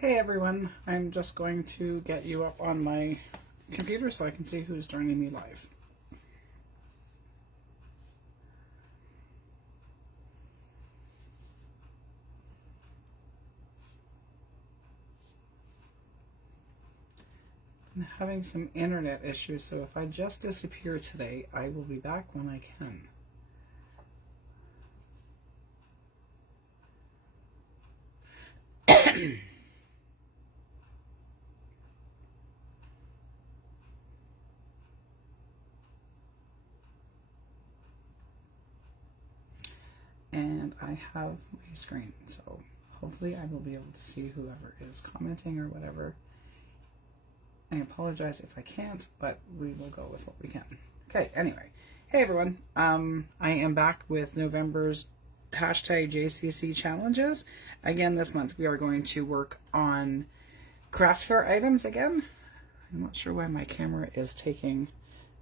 Hey everyone, I'm just going to get you up on my computer so I can see who's joining me live. I'm having some internet issues, so if I just disappear today, I will be back when I can. And I have my screen, so hopefully I will be able to see whoever is commenting or whatever. I apologize if I can't, but we will go with what we can. Okay, anyway. Hey everyone, I am back with November's hashtag JCC challenges. Again, this month we are going to work on craft fair items again. I'm not sure why my camera is taking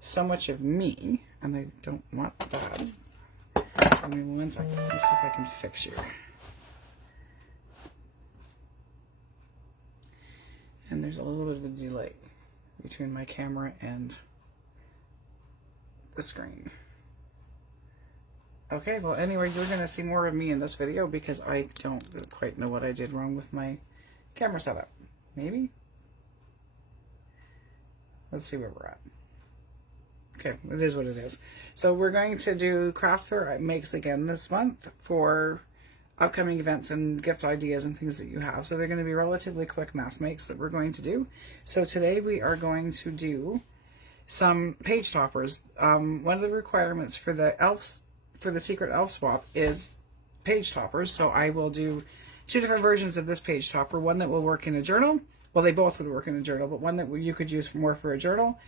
so much of me, and I don't want that. Give me 1 second. Let me see if I can fix you. And there's a little bit of a delay between my camera and the screen. Okay, well anyway, you're going to see more of me in this video because I don't quite know what I did wrong with my camera setup. Maybe? Let's see where we're at. Okay, it is what it is. So we're going to do craft fair makes again this month for upcoming events and gift ideas and things that you have. So they're going to be relatively quick mass makes that we're going to do. So today we are going to do some page toppers. One of the requirements for the elves, for the secret elf swap, is page toppers. So I will do 2 different versions of this page topper. One that will work in a journal. Well, they both would work in a journal, but one that you could use more for a journal,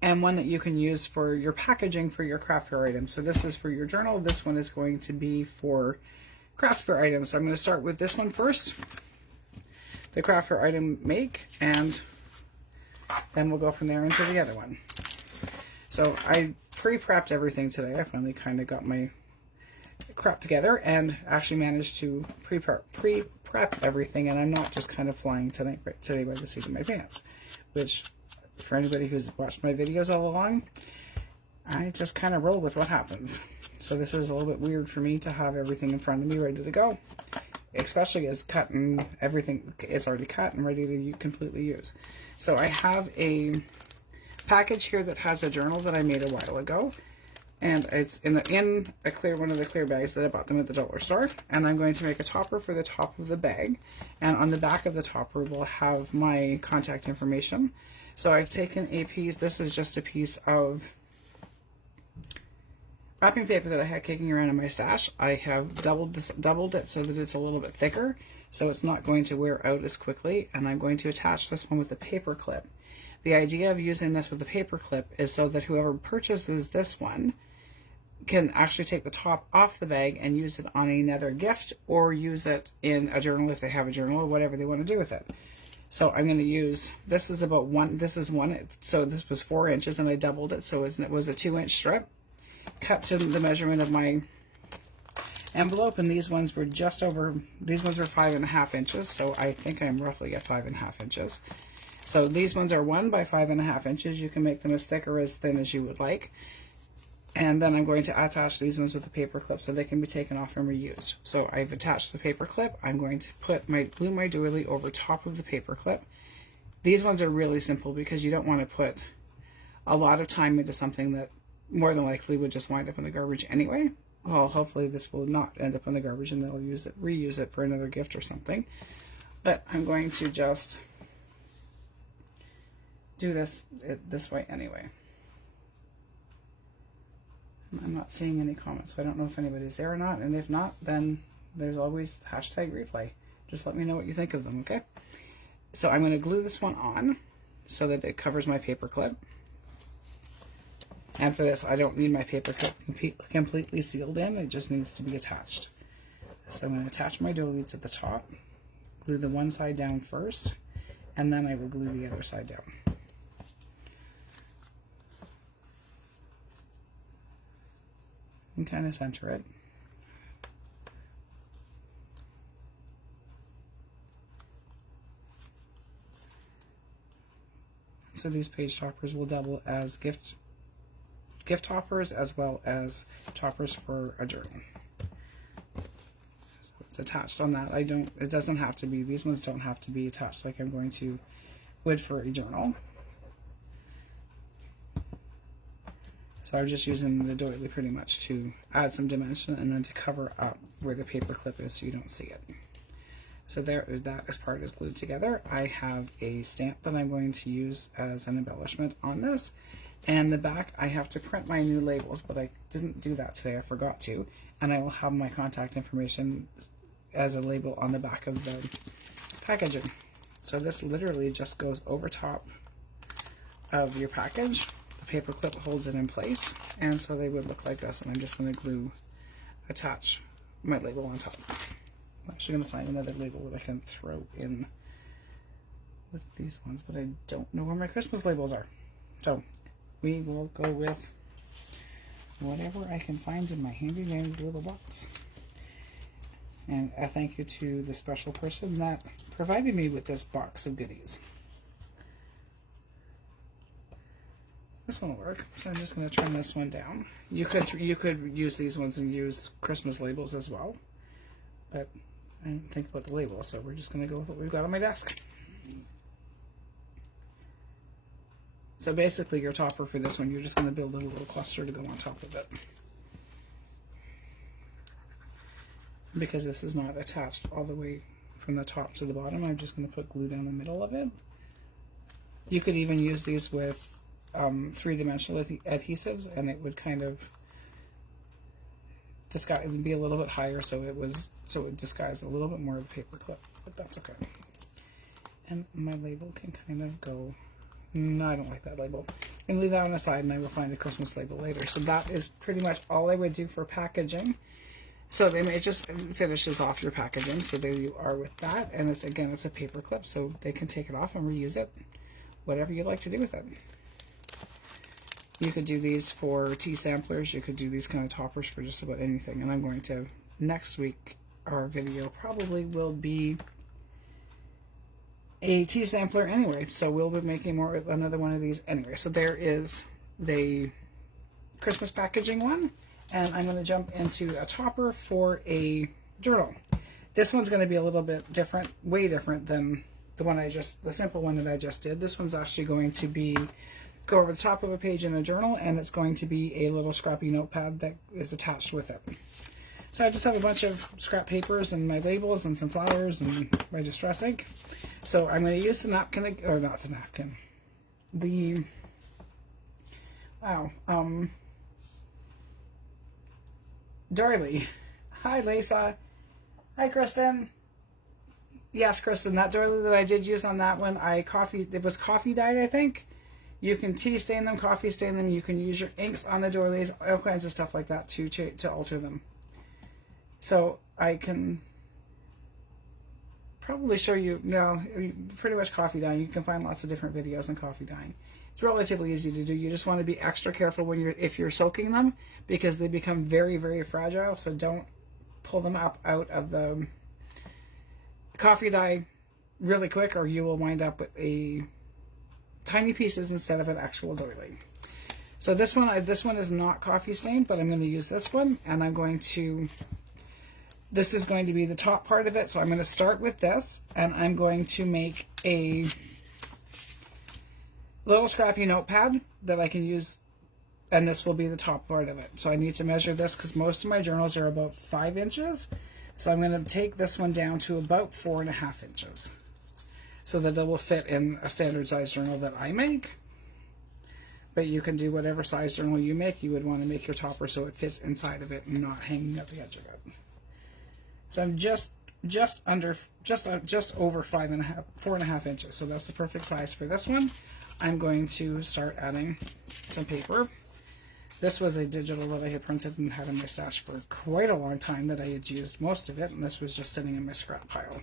and one that you can use for your packaging for your craft fair items. So this is for your journal. This one is going to be for craft fair items. So I'm going to start with this one first, the craft fair item make, and then we'll go from there into the other one. So I pre-prepped everything today. I finally kind of got my crap together and actually managed to pre-prep everything, and I'm not just kind of flying today by the seat of my pants, which for anybody who's watched my videos all along, I just kind of roll with what happens. So this is a little bit weird for me to have everything in front of me ready to go, especially as cut and everything is already cut and ready to completely use. So I have a package here that has a journal that I made a while ago, and it's in a clear one of the clear bags that I bought them at the dollar store. And I'm going to make a topper for the top of the bag, and on the back of the topper will have my contact information. So I've taken a piece, this is just a piece of wrapping paper that I had kicking around in my stash. I have doubled it so that it's a little bit thicker, so it's not going to wear out as quickly, and I'm going to attach this one with a paper clip. The idea of using this with a paper clip is so that whoever purchases this one can actually take the top off the bag and use it on another gift, or use it in a journal if they have a journal, or whatever they want to do with it. So I'm going to use, this is about so this was 4 inches and I doubled it, so it was a 2-inch strip cut to the measurement of my envelope, and these ones were just over, these ones were 5.5 inches, so I think I'm roughly at 5.5 inches. So these ones are 1 by 5.5 inches. You can make them as thick or as thin as you would like. And then I'm going to attach these ones with a paper clip so they can be taken off and reused. So I've attached the paper clip. I'm going to glue my doily over top of the paper clip. These ones are really simple because you don't want to put a lot of time into something that more than likely would just wind up in the garbage anyway. Well, hopefully this will not end up in the garbage and they'll reuse it for another gift or something. But I'm going to just do this way anyway. I'm not seeing any comments, so I don't know if anybody's there or not, and if not, then there's always hashtag replay. Just let me know what you think of them, okay? So I'm going to glue this one on so that it covers my paper clip. And for this, I don't need my paper clip completely sealed in, it just needs to be attached. So I'm going to attach my doilies at the top, glue the one side down first, and then I will glue the other side down. And kind of center it. So these page toppers will double as gift toppers as well as toppers for a journal. So it's attached on that. It doesn't have to be, these ones don't have to be attached like I'm going to would for a journal. So I'm just using the doily pretty much to add some dimension and then to cover up where the paper clip is so you don't see it. So there, that part is glued together. I have a stamp that I'm going to use as an embellishment on this. And the back, I have to print my new labels, but I didn't do that today. I forgot to. And I will have my contact information as a label on the back of the packaging. So this literally just goes over top of your package. The paper clip holds it in place. And so they would look like this. And I'm just going to attach my label on top. I'm actually going to find another label that I can throw in with these ones, but I don't know where my Christmas labels are. So we will go with whatever I can find in my handy dandy little box. And a thank you to the special person that provided me with this box of goodies. This one will work, so I'm just going to turn this one down. You could use these ones and use Christmas labels as well, but I didn't think about the labels, so we're just going to go with what we've got on my desk. So basically your topper for this one, you're just going to build a little cluster to go on top of it. Because this is not attached all the way from the top to the bottom, I'm just going to put glue down the middle of it. You could even use these with three-dimensional adhesives, and it would kind of disguise, it would be a little bit higher, so it would disguise a little bit more of the paper clip, but that's okay. And my label can kind of go. No, I don't like that label. I'm going to leave that on the side and I will find a Christmas label later. So that is pretty much all I would do for packaging. So then it just finishes off your packaging. So there you are with that. And it's, again, it's a paper clip, so they can take it off and reuse it. Whatever you'd like to do with it. You could do these for tea samplers. You could do these kind of toppers for just about anything. And I'm going to, next week, our video probably will be a tea sampler anyway, so we'll be making another one of these anyway. So there is the Christmas packaging one, and I'm going to jump into a topper for a journal. This one's going to be a little bit different, way different than the simple one that I just did. This one's actually going to be go over the top of a page in a journal, and it's going to be a little scrappy notepad that is attached with it. So I just have a bunch of scrap papers and my labels and some flowers and my distress ink. So I'm going to use the napkin, or not the napkin, doily. Hi, Lisa. Hi, Kristen. Yes, Kristen, that doily that I did use on that one, it was coffee dyed, I think. You can tea stain them, coffee stain them. You can use your inks on the doilies, all kinds of stuff like that to alter them. So I can probably show you, pretty much coffee dyeing. You can find lots of different videos on coffee dyeing. It's relatively easy to do. You just want to be extra careful if you're soaking them, because they become very, very fragile. So don't pull them up out of the coffee dye really quick, or you will wind up with tiny pieces instead of an actual doily. So this one is not coffee stained, but I'm going to use this one, and this is going to be the top part of it. So I'm going to start with this, and I'm going to make a little scrappy notepad that I can use, and this will be the top part of it. So I need to measure this because most of my journals are about 5 inches. So I'm going to take this one down to about 4.5 inches so that it will fit in a standard size journal that I make. But you can do whatever size journal you make. You would want to make your topper so it fits inside of it and not hanging at the edge of it. So I'm just over 4.5 inches. So that's the perfect size for this one. I'm going to start adding some paper. This was a digital that I had printed and had in my stash for quite a long time that I had used most of it, and this was just sitting in my scrap pile.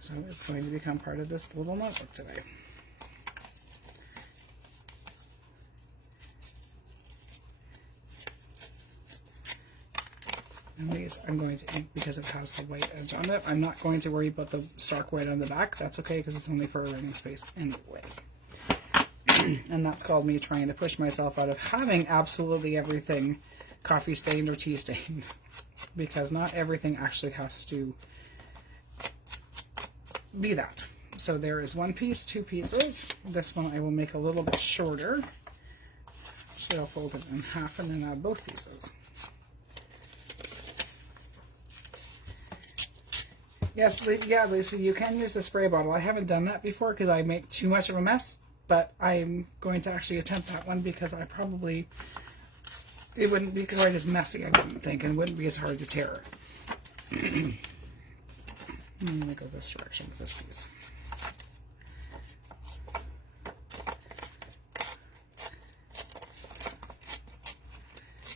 So it's going to become part of this little notebook today. And these I'm going to ink because it has the white edge on it. I'm not going to worry about the stark white on the back. That's okay because it's only for a writing space anyway. And that's called me trying to push myself out of having absolutely everything coffee stained or tea stained. Because not everything actually has to be that. So there is one piece, two pieces. This one I will make a little bit shorter. So I'll fold it in half and then add both pieces. Yes, yeah, Lisa, you can use the spray bottle. I haven't done that before because I make too much of a mess, but I'm going to actually attempt that one because I probably, it wouldn't be quite as messy, I wouldn't think, and it wouldn't be as hard to tear. I'm going to go this direction with this piece.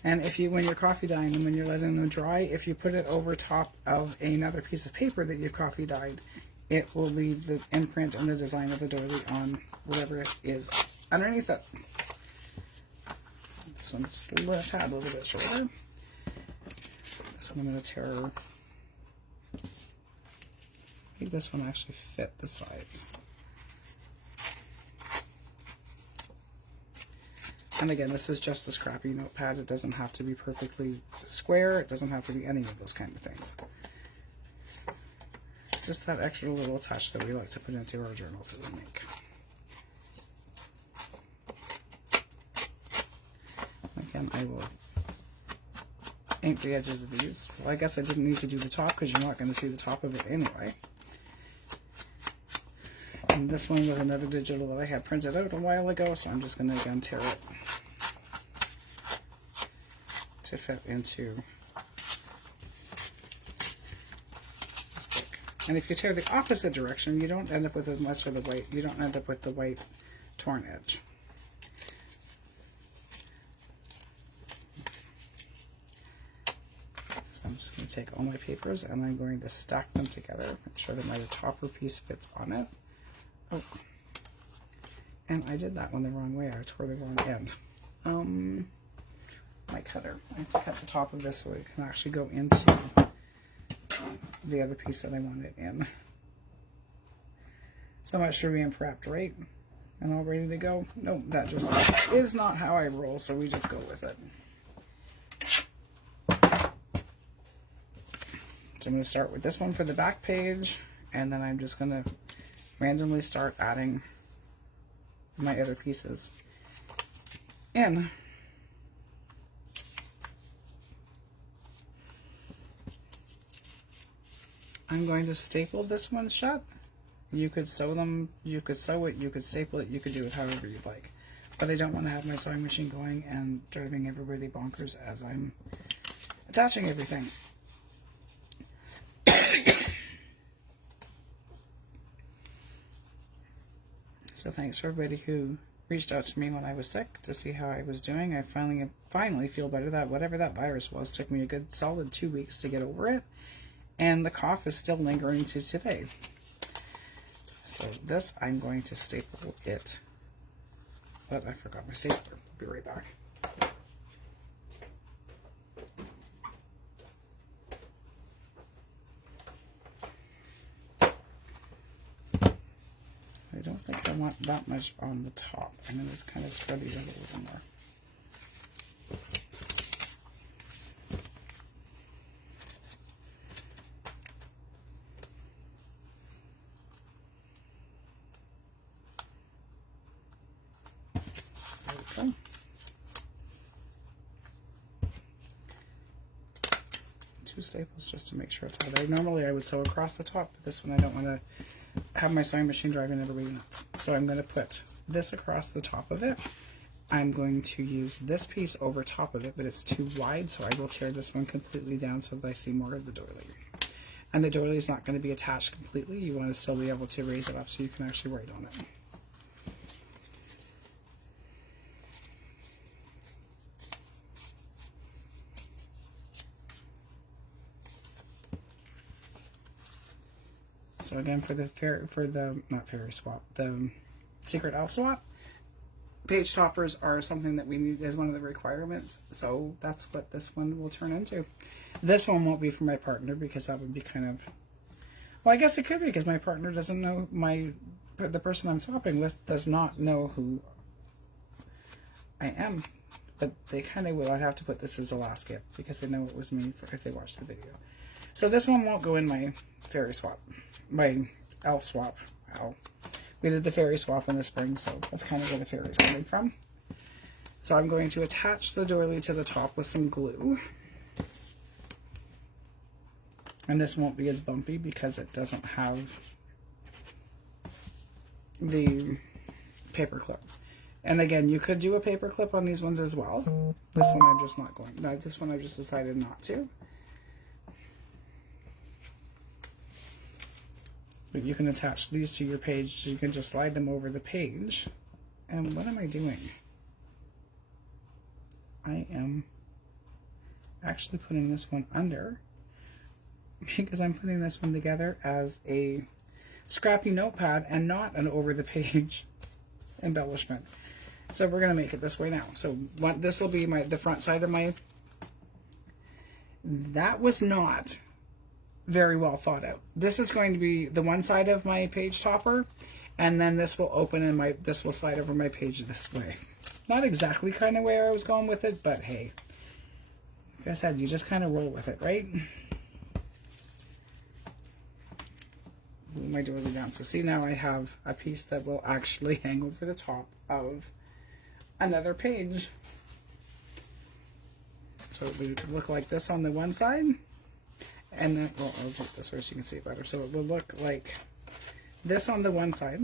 And if you, when you're coffee dyeing them, when you're letting them dry, if you put it over top of another piece of paper that you've coffee dyed, it will leave the imprint and the design of the doily on whatever it is underneath it. This one just a tad a little bit shorter. This one I'm going to tear. I think this one actually fit the sides. And again, this is just a scrappy notepad. It doesn't have to be perfectly square. It doesn't have to be any of those kind of things. Just that extra little touch that we like to put into our journals that we make. Again, I will ink the edges of these. Well, I guess I didn't need to do the top because you're not going to see the top of it anyway. And this one was another digital that I had printed out a while ago, so I'm just going to again tear it to fit into this book. And if you tear the opposite direction, you don't end up with as much of the white. You don't end up with the white torn edge. So I'm just going to take all my papers and I'm going to stack them together, make sure that my topper piece fits on it. Oh, and I did that one the wrong way. I tore the wrong end. My cutter. I have to cut the top of this so it can actually go into the other piece that I want it in. So much for being prepped, right? And all ready to go. Nope, that just is not how I roll, so we just go with it. So I'm going to start with this one for the back page, and then I'm just going to randomly start adding my other pieces in. I'm going to staple this one shut. You could sew them, you could sew it, you could staple it, you could do it however you'd like. But I don't want to have my sewing machine going and driving everybody bonkers as I'm attaching everything. So thanks for everybody who reached out to me when I was sick to see how I was doing. I finally feel better. That whatever that virus was took me a good solid 2 weeks to get over it. And the cough is still lingering to today. So this, I'm going to staple it. But I forgot my stapler. I'll be right back. I don't think I want that much on the top. I'm going to kind of spread these out a little more. There we go. Two staples just to make sure it's all there. Normally I would sew across the top, but this one I don't want to have my sewing machine driving everybody nuts. So I'm going to put this across the top of it. I'm going to use this piece over top of it, but it's too wide, so I will tear this one completely down so that I see more of the doily. And the doily is not going to be attached completely. You want to still be able to raise it up so you can actually write on it. So again, for the not fairy swap, the secret elf swap, page toppers are something that we need as one of the requirements. So that's what this one will turn into. This one won't be for my partner because that would be kind of, well, I guess it could be because my partner doesn't know the person I'm swapping with does not know who I am. But they kind of will. I'd have to put this as a last gift because they know it was me if they watch the video. So this one won't go in my fairy swap, my elf swap. Ow. We did the fairy swap in the spring, so that's kind of where the fairy is coming from. So I'm going to attach the doily to the top with some glue. And this won't be as bumpy because it doesn't have the paper clip. And again, you could do a paper clip on these ones as well. This one I'm just not going. No, this one I just decided not to. But you can attach these to your page. So you can just slide them over the page. And what am I doing? I am actually putting this one under because I'm putting this one together as a scrappy notepad and not an over the page embellishment. So we're going to make it this way now. So this will be the front side of my, that was not very well thought out. This is going to be the one side of my page topper, and then this will open and this will slide over my page this way. Not exactly kind of where I was going with it, but hey, like I said, you just kind of roll with it, right? Move my doily down. So see, now I have a piece that will actually hang over the top of another page. So it would look like this on the one side, and then, well, I'll do this so you can see it better. So it will look like this on the one side,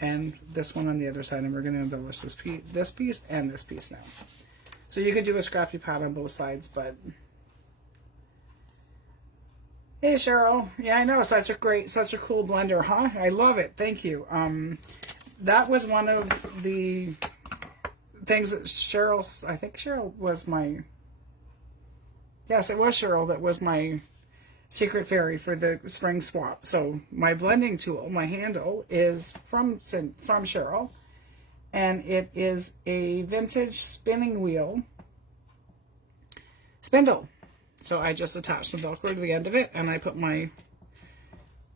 and this one on the other side, and we're going to embellish this piece and this piece now. So you could do a scrappy pad on both sides, but hey Cheryl, yeah, I know, such a cool blender, huh? I love it. Thank you. That was one of the things that I think Cheryl was my, yes, it was Cheryl that was my secret fairy for the spring swap. So my blending tool, my handle, is from Cheryl, and it is a vintage spinning wheel spindle. So I just attached the Velcro to the end of it, and I put my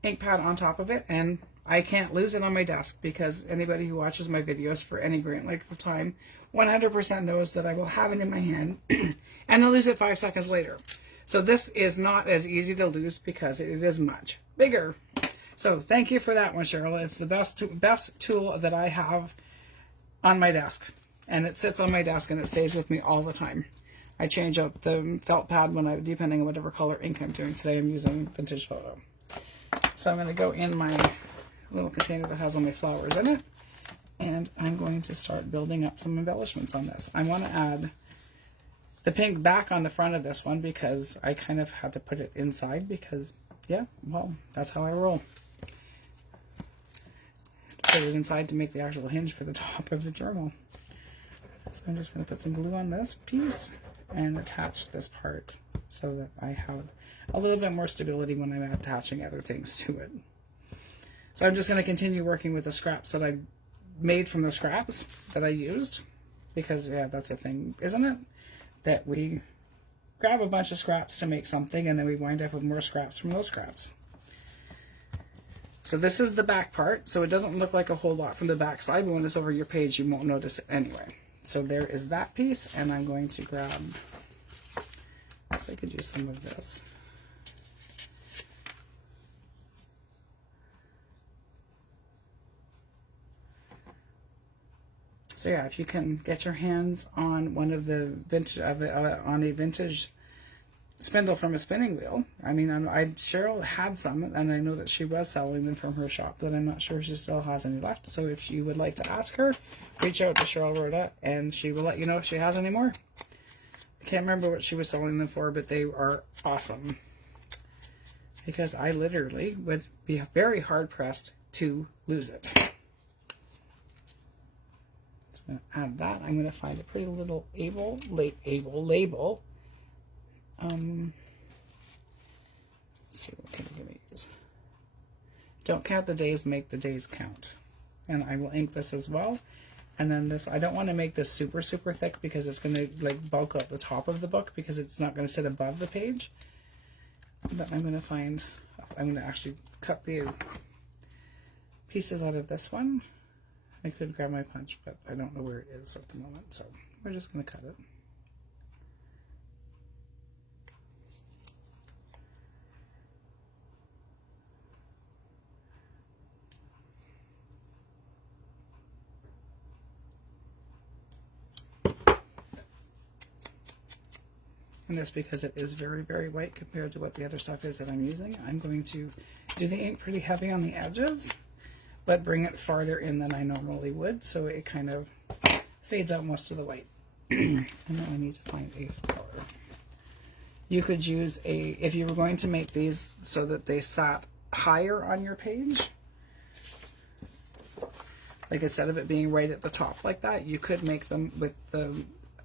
ink pad on top of it, and I can't lose it on my desk because anybody who watches my videos for any great length of time 100% knows that I will have it in my hand and I'll lose it 5 seconds later. So this is not as easy to lose because it is much bigger. So thank you for that one, Cheryl. It's the best tool that I have on my desk, and it sits on my desk and it stays with me all the time. I change out the felt pad depending on whatever color ink I'm doing. Today I'm using Vintage Photo. So I'm going to go in my little container that has all my flowers in it, and I'm going to start building up some embellishments on this. I want to add the pink back on the front of this one because I kind of had to put it inside because, yeah, well, that's how I roll. Put it inside to make the actual hinge for the top of the journal. So I'm just going to put some glue on this piece and attach this part so that I have a little bit more stability when I'm attaching other things to it. So I'm just going to continue working with the scraps that I made from the scraps that I used, because yeah, that's a thing, isn't it? That we grab a bunch of scraps to make something and then we wind up with more scraps from those scraps. So this is the back part, so it doesn't look like a whole lot from the back side, but when it's over your page you won't notice it anyway. So there is that piece, and I'm going to grab, I guess I could use some of this. So yeah, if you can get your hands on one of the vintage, on a vintage spindle from a spinning wheel. I mean, Cheryl had some, and I know that she was selling them from her shop, but I'm not sure if she still has any left. So if you would like to ask her, reach out to Cheryl Rhoda, and she will let you know if she has any more. I can't remember what she was selling them for, but they are awesome. Because I literally would be very hard pressed to lose it. So I'm going to add that. I'm going to find a pretty little label. Let's see, what can I use? Don't count the days, make the days count. And I will ink this as well. And then this, I don't want to make this super, super thick because it's going to like bulk out the top of the book because it's not going to sit above the page. But I'm going to actually cut the pieces out of this one. I could grab my punch, but I don't know where it is at the moment, so we're just going to cut it. And that's because it is very, very white compared to what the other stuff is that I'm using. I'm going to do the ink pretty heavy on the edges, but bring it farther in than I normally would, so it kind of fades out most of the white. And then I need to find a flower. You could use if you were going to make these so that they sat higher on your page, like instead of it being right at the top like that, you could make them with the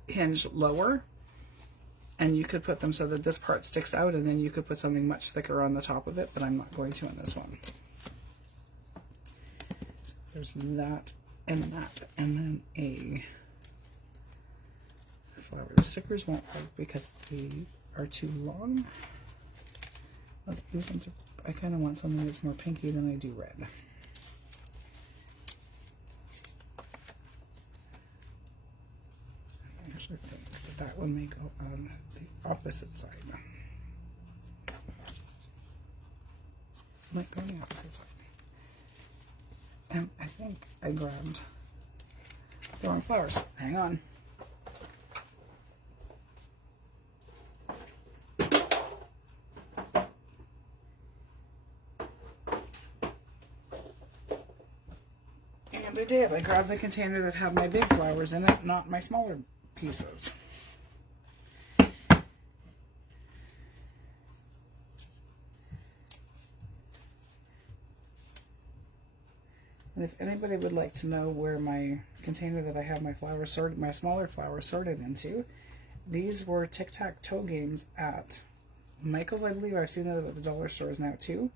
hinge lower. And you could put them so that this part sticks out, and then you could put something much thicker on the top of it, but I'm not going to on this one. So there's that, and then a flower. The stickers won't work because they are too long. These ones are, I kind of want something that's more pinky than I do red. I actually think that one may go on the opposite side. Might go on the opposite side. And I think I grabbed the wrong flowers. Hang on. And I did. I grabbed the container that had my big flowers in it, not my smaller pieces. And if anybody would like to know where my container that I have my flowers sorted, my smaller flowers sorted into, these were tic-tac-toe games at Michael's, I believe. I've seen it at the dollar stores now too.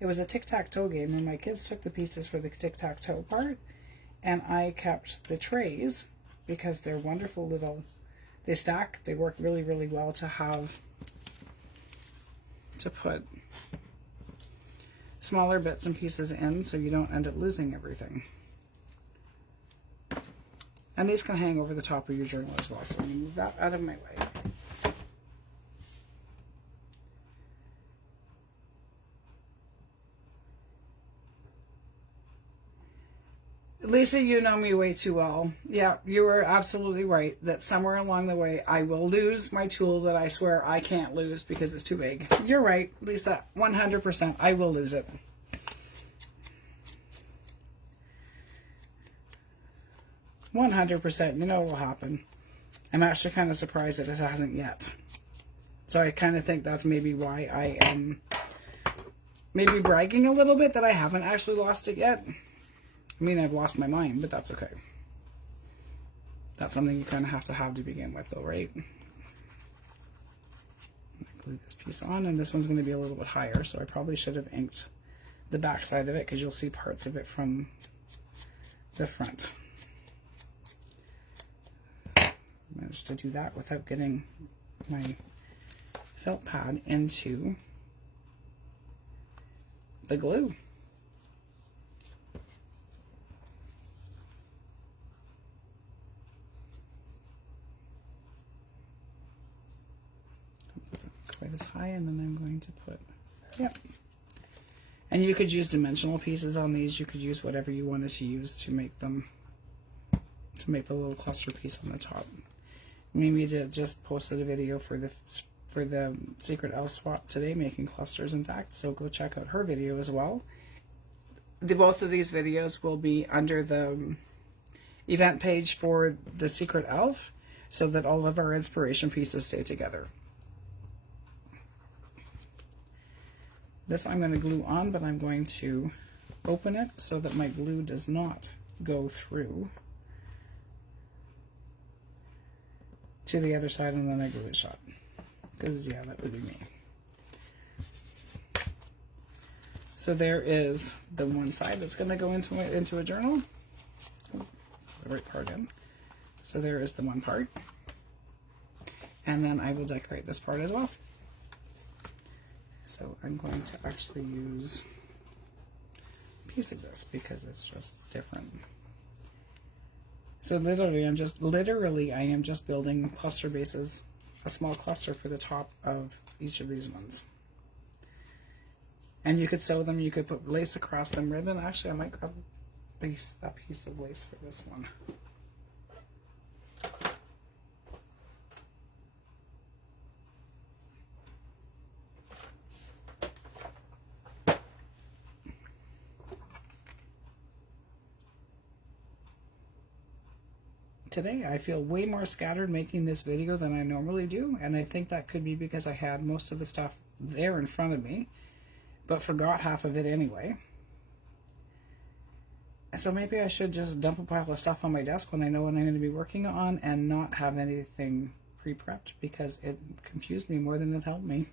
It was a tic-tac-toe game, and my kids took the pieces for the tic-tac-toe part, and I kept the trays because they're wonderful little, they stack, they work really, really well to have, to put smaller bits and pieces in so you don't end up losing everything. And these can hang over the top of your journal as well, so I'm going to move that out of my way. Lisa, you know me way too well. Yeah, you were absolutely right that somewhere along the way I will lose my tool that I swear I can't lose because it's too big. You're right, Lisa, 100%. I will lose it. %. You know what will happen. I'm actually kind of surprised that it hasn't yet. So I kind of think that's maybe why I am maybe bragging a little bit that I haven't actually lost it yet. I mean, I've lost my mind, but that's okay. That's something you kind of have to begin with, though, right? Glue this piece on, and this one's going to be a little bit higher, so I probably should have inked the back side of it because you'll see parts of it from the front. Managed to do that without getting my felt pad into the glue. Quite as high, and then I'm going to put, yep. And you could use dimensional pieces on these. You could use whatever you wanted to use to make them, to make the little cluster piece on the top. Mimi just posted a video for the Secret Elf swap today, making clusters, in fact, so go check out her video as well. Both of these videos will be under the event page for the Secret Elf, so that all of our inspiration pieces stay together. This I'm going to glue on, but I'm going to open it so that my glue does not go through to the other side, and then I glue it shut. Because, yeah, that would be me. So there is the one side that's going to go into a journal. the right part in. So there is the one part. And then I will decorate this part as well. So I'm going to actually use a piece of this because it's just different. So literally I am just building cluster bases, a small cluster for the top of each of these ones. And you could sew them, you could put lace across them, ribbon. Actually, I might grab a piece of lace for this one. Today I feel way more scattered making this video than I normally do, and I think that could be because I had most of the stuff there in front of me, but forgot half of it anyway. So maybe I should just dump a pile of stuff on my desk when I know what I'm going to be working on and not have anything pre-prepped, because it confused me more than it helped me.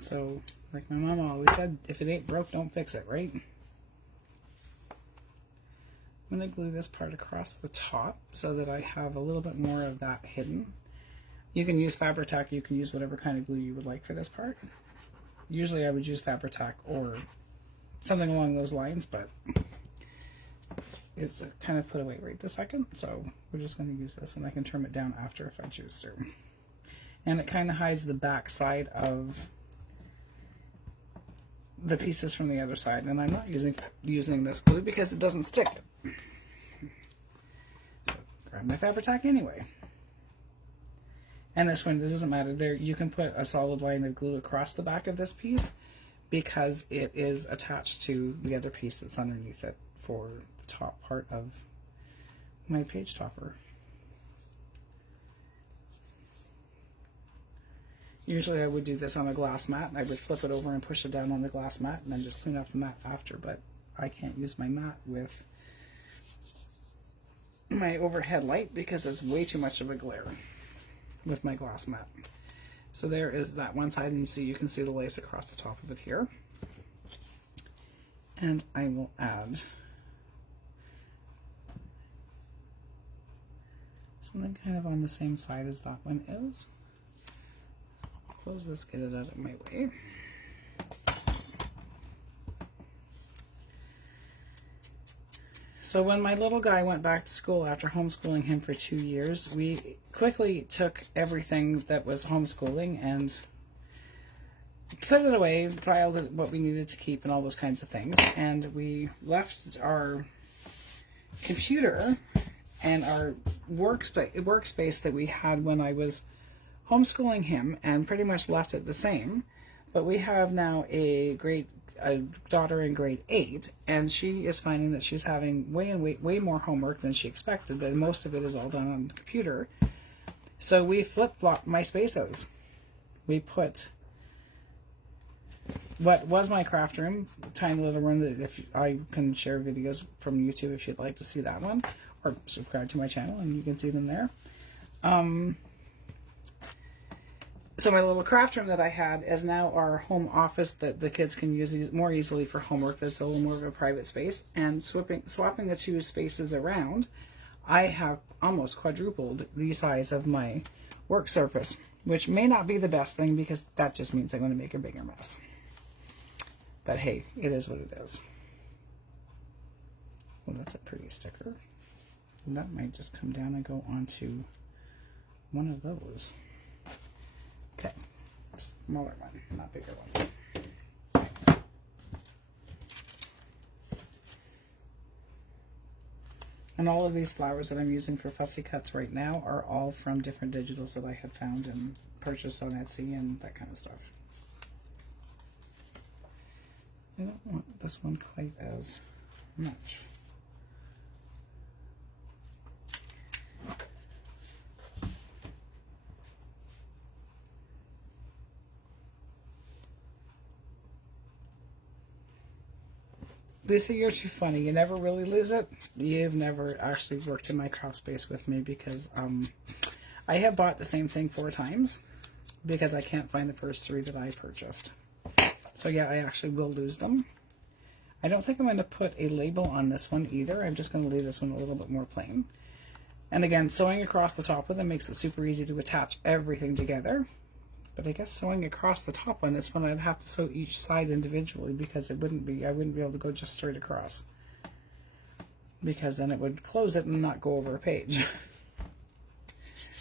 So, like my mama always said, if it ain't broke, don't fix it, right? I'm going to glue this part across the top so that I have a little bit more of that hidden. You can use Fabri-Tac, you can use whatever kind of glue you would like for this part. Usually I would use Fabri-Tac or something along those lines, but it's kind of put away right this second, so we're just going to use this, and I can trim it down after if I choose to. And it kind of hides the back side of the pieces from the other side, and I'm not using this glue because it doesn't stick. So grab my Fabri-Tac anyway. And this one, it doesn't matter. There, you can put a solid line of glue across the back of this piece because it is attached to the other piece that's underneath it for the top part of my page topper. Usually I would do this on a glass mat, and I would flip it over and push it down on the glass mat and then just clean off the mat after, but I can't use my mat with my overhead light because it's way too much of a glare with my glass mat. So there is that one side, and you can see the lace across the top of it here. And I will add something kind of on the same side as that one is. Close this, get it out of my way. So when my little guy went back to school after homeschooling him for 2 years, we quickly took everything that was homeschooling and put it away, filed it, what we needed to keep and all those kinds of things. And we left our computer and our workspace that we had when I was homeschooling him, and pretty much left it the same. But we have now a daughter in grade 8, and she is finding that she's having way more homework than she expected, that most of it is all done on the computer. So we flip-flopped my spaces. We put what was my craft room, tiny little room that if I can share videos from YouTube if you'd like to see that one, or subscribe to my channel and you can see them there. So my little craft room that I had is now our home office that the kids can use more easily for homework. That's a little more of a private space. And swapping the two spaces around, I have almost quadrupled the size of my work surface, which may not be the best thing because that just means I'm going to make a bigger mess. But hey, it is what it is. Well, that's a pretty sticker. And that might just come down and go onto one of those. Okay, smaller one, not bigger one. And all of these flowers that I'm using for fussy cuts right now are all from different digitals that I had found and purchased on Etsy and that kind of stuff. I don't want this one quite as much. Lisa, you're too funny. You never really lose it. You've never actually worked in my craft space with me because I have bought the same thing 4 times because I can't find the first 3 that I purchased. So yeah, I actually will lose them. I don't think I'm going to put a label on this one either. I'm just going to leave this one a little bit more plain. And again, sewing across the top of them makes it super easy to attach everything together. But I guess sewing across the top on this one, I'd have to sew each side individually because it wouldn't be, I wouldn't be able to go just straight across. Because then it would close it and not go over a page.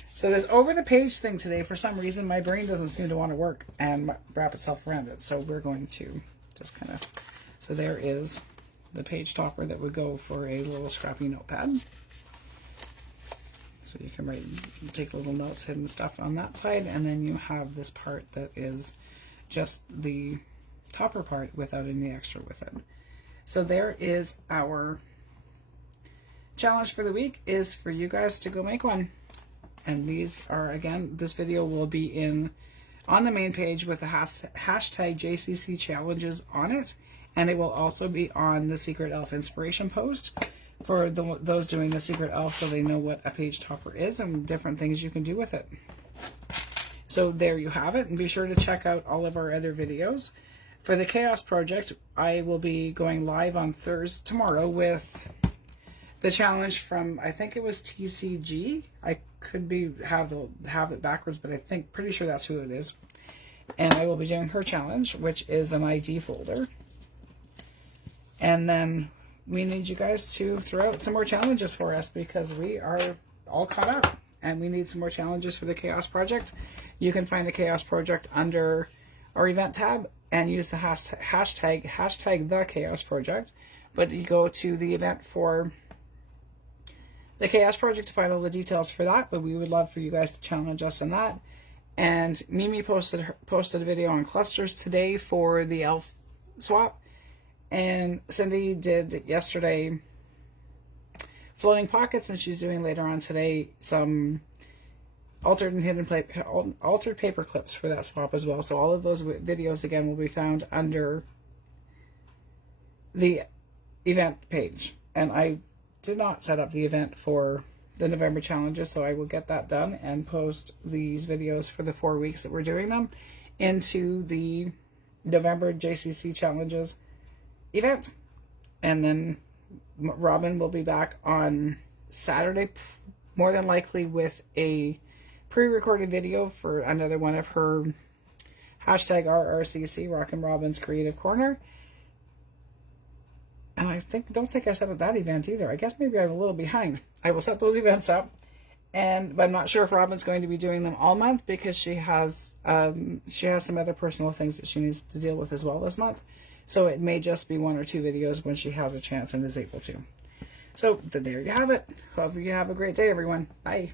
So this over the page thing today, for some reason, my brain doesn't seem to want to work and wrap itself around it. So we're going to just kind of, so there is the page topper that would go for a little scrappy notepad. So you can write, take little notes, hidden stuff on that side, and then you have this part that is just the topper part without any extra with it. So there is our challenge for the week, is for you guys to go make one. And these are, again, this video will be on the main page with the hashtag JCC challenges on it, and it will also be on the Secret Elf inspiration post for those doing the Secret Elf, so they know what a page topper is and different things you can do with it. So there you have it, and be sure to check out all of our other videos. For the Chaos Project, I will be going live on tomorrow with the challenge from, I think it was TCG. I could have it backwards, but pretty sure that's who it is. And I will be doing her challenge, which is an ID folder. And then we need you guys to throw out some more challenges for us because we are all caught up and we need some more challenges for the Chaos Project. You can find the Chaos Project under our event tab and use the hashtag the Chaos Project. But you go to the event for the Chaos Project to find all the details for that, but we would love for you guys to challenge us on that. And Mimi posted a video on clusters today for the elf swap. And Cindy did yesterday floating pockets, and she's doing later on today some altered and hidden altered paper clips for that swap as well. So all of those videos again will be found under the event page. And I did not set up the event for the November challenges, so I will get that done and post these videos for the 4 weeks that we're doing them into the November JCC challenges event. And then Robin will be back on Saturday, more than likely, with a pre-recorded video for another one of her hashtag RRCC, Rockin' Robin's Creative Corner. And I don't think I set up that event either. I guess maybe I'm a little behind. I will set those events up, but I'm not sure if Robin's going to be doing them all month because she has some other personal things that she needs to deal with as well this month. So it may just be 1 or 2 videos when she has a chance and is able to. So there you have it. Hope you have a great day, everyone. Bye.